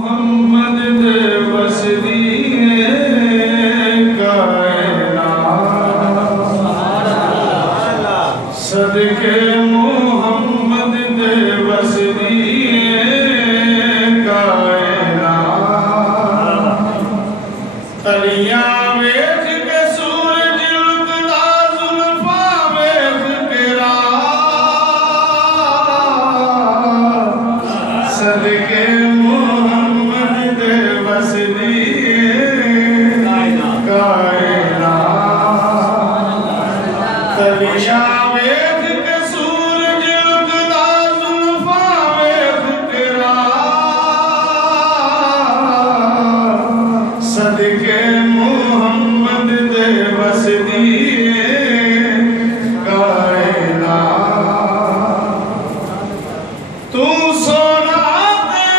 محمد دے وسدیے کائنات صدقے محمد دے وسدیے کائنات تلیاں ویکھ کے سورج لکدا زلفاں ویکھ کے رات صدقے محمد دے وسدیے کائنات تلیاں ویکھ کے سورج لکدا زلفاں ویکھ کے رات صدقے محمد دے وسدیے کائنات تو سونا تے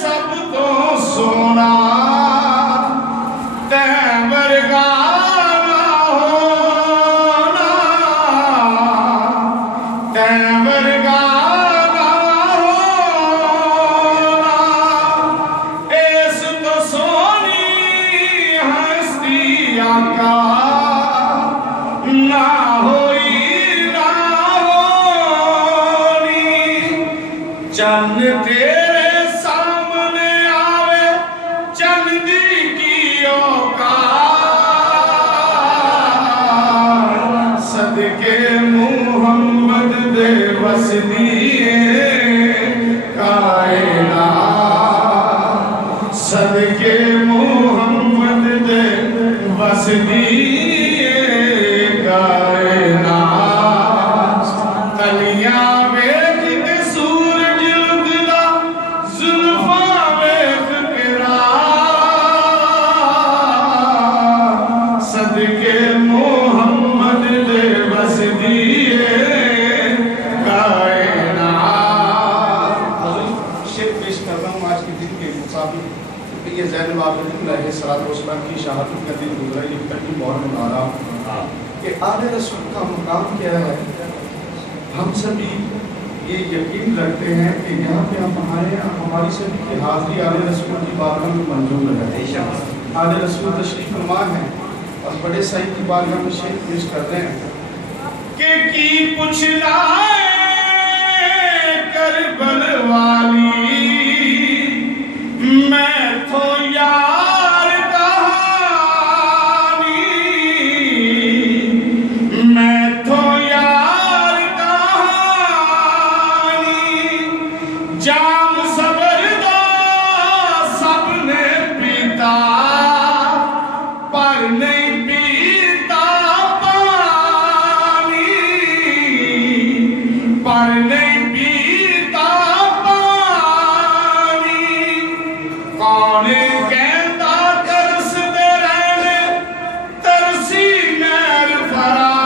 سب تو سونا تے ورگا نہ ہونا تے ورگا نہ ہونا اس تو سونی ہستی آقا نہ ہوئی نہ ہونی چند تیرے سامنے آوے چندی کی اوقات صدقے محمد دے وسدیے کائنات صدقے محمد دے وسدیے کائنات تلیاں ویکھ کے سورج لکدا زلفاں ویکھ کے رات صدقے محمد دے وسدیے کائنات شعر پیش کر رہا ہوں آج کے دن کے مطابق کہ یہ زینب عابدین علیہ السلام کی شہادت کا دن گزرا یہ پہلی بہت منارا کہ آل رسول کا مقام کیا ہے ہم سبھی یہ یقین رکھتے ہیں کہ یہاں پہ ہماری سبھی کی حاضری آل رسول کی بارگاہ میں منظور ہے آل رسول تشریف فرما ہے اور بڑے سعید کی بارگاہ میں شعر پیش کر رہے ہیں کہ کی پوچھنا ہے کربل والی میں تو یار کہانی میں تو یار کہانی جام صبر دا سب نے پیتا پر نہیں پیتا پانی پر نہیں پیتا پانی کون کہتا ترس دے رہنے ترسی میر فرات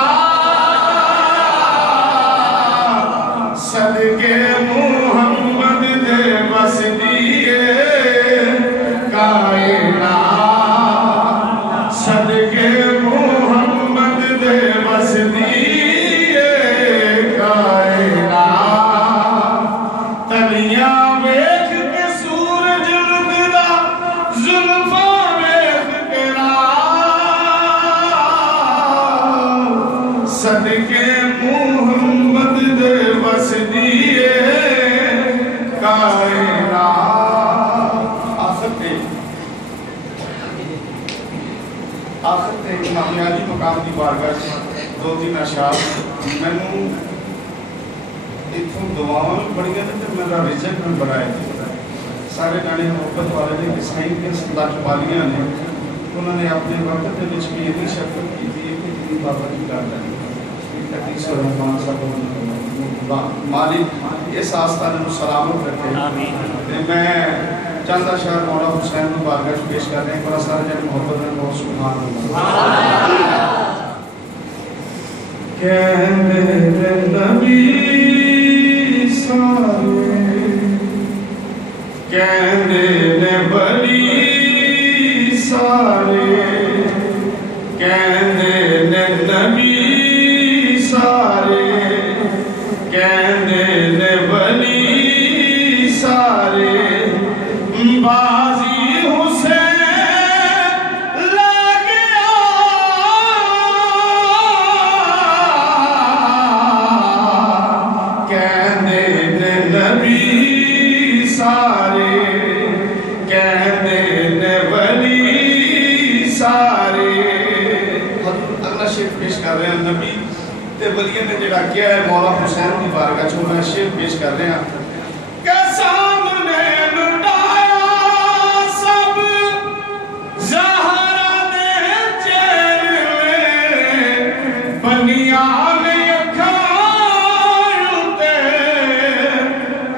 صدقے محمد دے وسدیے کائنات صدقے محمد دے وسدیے کائنات تلیاں ویکھ کے سورج لکدا زلفاں ویکھ کے رات صدقے محمد دے وسدیے کائنات آخر تے امام علی مقام کی بارگاہ سے دو تین اشعار مینوں اتوں دعاواں بھی بڑیاں نے تے میرا رزق بھی بڑا ہے سارے گانے محبت والے نے کسائیں کے لکھ والیاں نے انہوں نے اپنے وقت کے وچ بھی یہ شرکت کی تھی کہ جی بابا کی گل ہے حدیث رحمان صاحب مالک اس آستانے کو سلامت رکھے آمین میں چند اشعار مولا حسین کی بارگاہ سے پیش کر رہے ہیں بڑا سارے جن محبت میں بہت سبحان اللہ کہنے نبی سارے کہنے ولی سارے کہنے نبی سارے کہنے ولی سارے بازی حسین لے گیا کہنے نے نبی سارے کہنے نے ولی سارے. اگلا شعر پیش کر رہے ہیں نبی تے ولیوں نے جڑا کیا ہے مولا حسین کی بارگاہ چوں میں شعر پیش کر رہے ہیں کہ سامنے لٹایا سب زہرا دے چہرے بنیان اکھان اُتے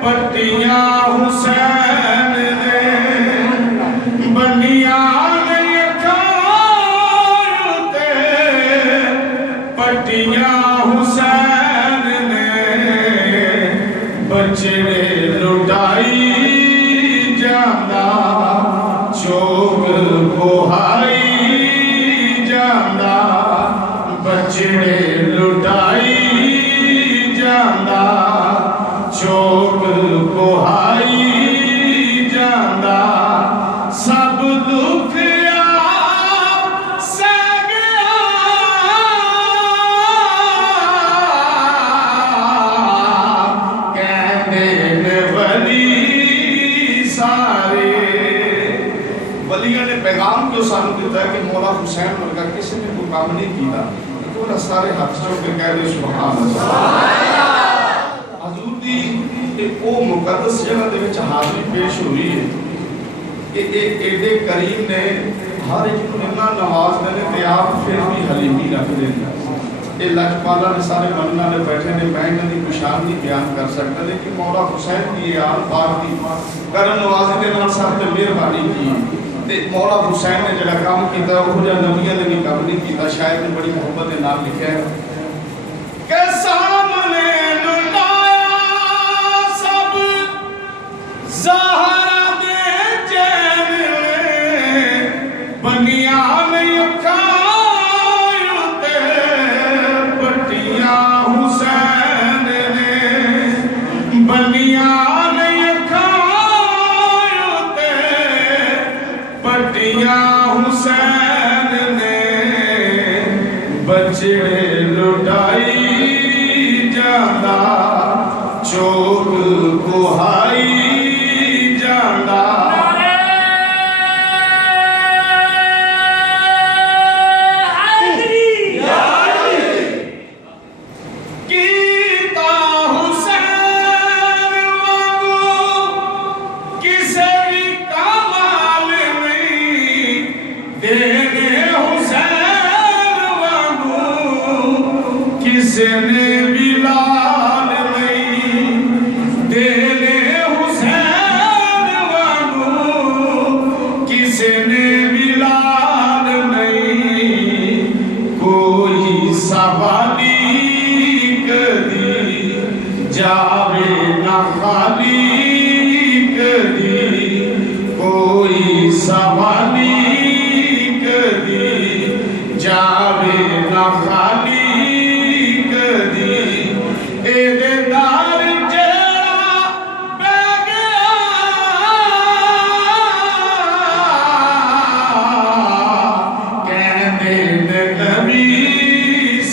پٹیاں حسین دے بنیان اکھان اُتے پٹیاں حسین نے بچڑے لٹائی جانا چوک بہائی جانا بچڑے لٹائی جانا چوک بہائی جانا سب دکھ پیغام کیوں سانو دیتا ہے کہ مولا حسین ورگا کسی نے کوئی کام نہیں کیتا تو سارے ہاتھ چھوڑ کے کہہ دے سبحان اللہ. حضور دی او مقدس جگہ دے وچ حاضری پیش ہوئی ہے کہ ایڈے کریم نے ہر ایک کو اتنا نواز دے تے آپ پھر بھی حلیمی رکھ دیں. یہ لجپالا نے سارے بننا نے بیٹھے نے میں انہاں دی کشان نہیں بیان کر سکتا لیکن مولا حسین کی آل پاک دی کرم نوازی دے نال سب تے مہربانی کی تے مولا حسین نے جڑا کام کیتا وہ جڑا نبیوں نے بھی کام نہیں کیتا. شاید نے بڑی محبت دے نال لکھا ہے کہ سامنے لٹایا سب زہرا دے چہرے بنیان اکھان اُتے پٹیاں حسین نے بنیان اکھان اُتے پٹیاں حسین نے بچڑے لٹائی جانا چوک بہائی جانا. کیتا حسین وانگو کسے بھی کمال نہیں دینے حسین وانگو کسے نے بھی لال نہیں دینے حسین وانگو کسے نے بھی لال نہیں. کوئی سوالی کدی جاوے نہ خالی کدی کوئی سوالی کدی جاوے نہ خالی کدی ایدے دار جیڑا بے گیا کہنے نے نبی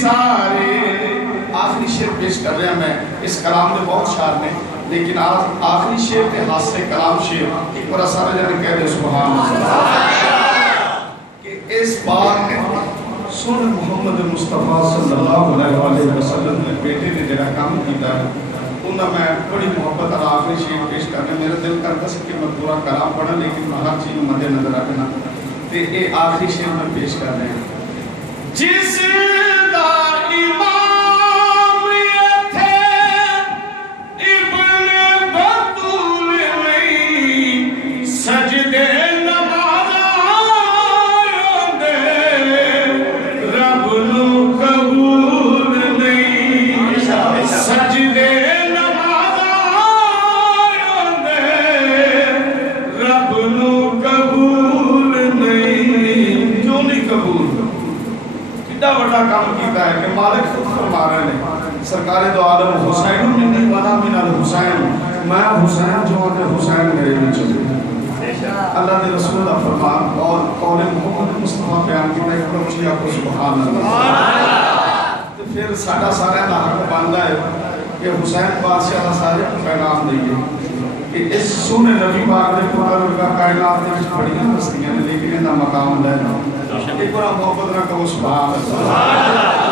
سارے. آخری شعر پیش کر رہے ہیں میں اس کلام میں بہت شعر نے لیکن آخری شعر کے ہاتھ سے کلام شعر ایک بڑا سارے جانے کہہ دے سبحان اللہ کہ اس بات سن محمد مصطفیٰ صلی اللہ علیہ وسلم نے بیٹے نے جڑا کام کیتا ہے انہاں میں بڑی محبت اور آخری شعر پیش کرنے میرا دل کرتا ہے کہ میں پورا کلام پڑھا لیکن میں ہر چیز مد نظر رکھنا تے یہ آخری شعر میں پیش کر رہے ہیں. جس دا امام یہ تھے ابن بطول نہیں سجدے نماز آئندے رب نو قبول نہیں سجدے نماز آئندے رب نو قبول نہیں. کیوں نہیں قبول؟ کتنا بڑا کام کیتا ہے کہ مالک خود فرما رہے ہیں سرکار دو عالم حسین منی وانا من الحسین میں حسین جو آتے حسین میرے بھی چلے. اللہ کے رسول کا فرمان اور قول محمد مصطفیٰ بیان کیا ایک بچی آپ کو سبحان اللہ تو پھر ساڈا سارے کا حق بنتا ہے کہ حسین بادشاہ کا سارے پیغام دئیے کہ اس سونے نبی پاک نے پتر کا کائنات میں بڑی ہستیاں لیکن ان کا مقام ہے ایک بار محبت نہ کہو سبحان اللہ